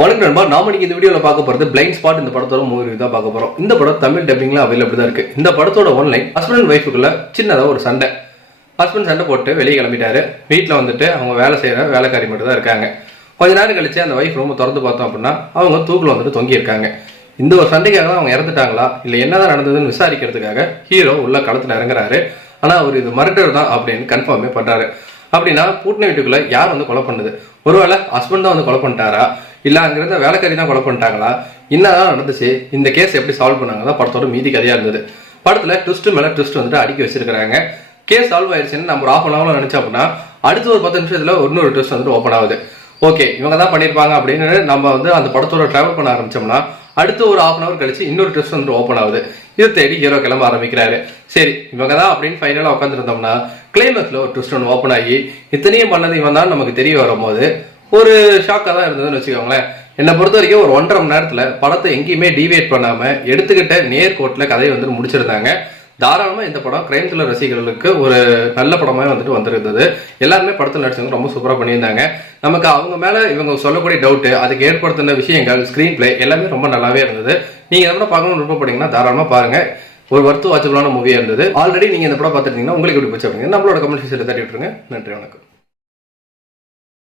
வணக்கம் நண்பா, நாம இன்னைக்கு இந்த வீடியோல பார்க்க போறது பிளைண்ட் ஸ்பாட். இந்த படத்தோட மூவி தான் பார்க்க போறோம். இந்த படம் தமிழ் டப்பிங்ல அவைலபிள் தான் இருக்கு. இந்த படத்தோட ஒன்லைன் ஹஸ்பண்ட் அண்ட் ஒய்ஃபுக்குள்ள சின்னதா ஒரு சண்டை. ஹஸ்பண்ட் சண்டை போட்டு வெளியே கிளம்பிட்டாரு. வீட்டில் வந்துட்டு அவங்க வேலை செய்யற வேலைக்காரி மட்டும் தான் இருக்காங்க. கொஞ்ச நேரம் கழிச்சு அந்த ஒய்ஃப் ரூம் திறந்து பார்த்தோம் அப்படின்னா அவங்க தூக்குல வந்துட்டு தொங்கி இருக்காங்க. இந்த ஒரு சண்டைக்காக தான் அவங்க இறந்துட்டாங்களா இல்ல என்னதான் நடந்ததுன்னு விசாரிக்கிறதுக்காக ஹீரோ உள்ள களத்துல இறங்குறாரு. ஆனா அவர் இது மர்டர் தான் அப்படின்னு கன்ஃபார்மே பண்றாரு. அப்படின்னா பூட்டின வீட்டுக்குள்ள யார் வந்து கொலை பண்ணுது? ஒருவேளை ஹஸ்பண்ட் தான் வந்து கொலை பண்ணிட்டாரா இல்ல அங்கிருந்த வேலைக்காரி தான் கொலை பண்ணிட்டாங்களா? என்னதான் நடந்துச்சு? இந்த கேஸ் எப்படி சால்வ் பண்ணாங்க படத்தோட மீதி கதையா இருந்தது. படத்துல ட்விஸ்ட் மேல ட்விஸ்ட் வந்துட்டு அடுக்கி வச்சிருக்காங்க. கேஸ் சால்வ் ஆயிடுச்சுன்னு நம்ம ஒரு ஹாஃப் அன் ஹவர்ல நினைச்சோம் அப்படின்னா அடுத்த ஒரு 10 நிமிஷத்துல இன்னொரு ட்விஸ்ட் வந்துட்டு ஓப்பன் ஆகுது. ஓகே, இவங்க தான் பண்ணிருப்பாங்க அப்படின்னு நம்ம வந்து அந்த படத்தோட டிராவல் பண்ண ஆரம்பிச்சோம்னா அடுத்து ஒரு ஹாஃப் அன் ஹவர் கழிச்சு இன்னொரு ட்விஸ்ட் வந்துட்டு ஓப்பன் ஆகுது. இதை தேடி ஹீரோ கிளம்ப ஆரம்பிக்கிறாரு. சரி, இவங்க தான் அப்படின்னு ஃபைனலா உட்காந்துருந்தோம்னா கிளைமேக்ஸ்ல ஒரு ட்விஸ்ட் ஒன்று ஓப்பன் ஆகி இத்தனையும் பண்ணது இவன் தான் நமக்கு தெரிய வரும்போது ஒரு ஷாக்கா தான் இருந்ததுன்னு வச்சுக்கோங்களேன். என்னை பொறுத்த வரைக்கும் ஒரு 1.5 மணி நேரத்துல படத்தை எங்கேயுமே டிவியேட் பண்ணாம எடுத்துக்கிட்ட நேர்கோட்டில் கதையை வந்து முடிச்சிருந்தாங்க. தாராளமா இந்த படம் கிரைம் த்ரில்லர் ரசிகர்களுக்கு ஒரு நல்ல படமா வந்துட்டு வந்திருந்தது. எல்லாருமே படத்தில் நடிச்சவங்க ரொம்ப சூப்பரா பண்ணியிருந்தாங்க. நமக்கு அவங்க மேல இவங்க சொல்லக்கூடிய டவுட், அதுக்கு ஏற்படுத்தின விஷயங்கள், ஸ்கிரீன் பிளே எல்லாமே ரொம்ப நல்லாவே இருந்தது. நீங்க இந்த படம் பார்க்கணும்னு விருப்பப்பட்டீங்கன்னா தாராளமா பாருங்க. ஒரு வாட்சபிளான மூவியா இருந்தது. ஆல்ரெடி நீங்க இந்த படம் பார்த்துட்டீங்கன்னா உங்களுக்கு எப்படி போச்சு அப்படிங்க நம்மளோட கமெண்ட் செக்ஷன்ல தட்டி விட்டுருங்க. நன்றி, வணக்கம்.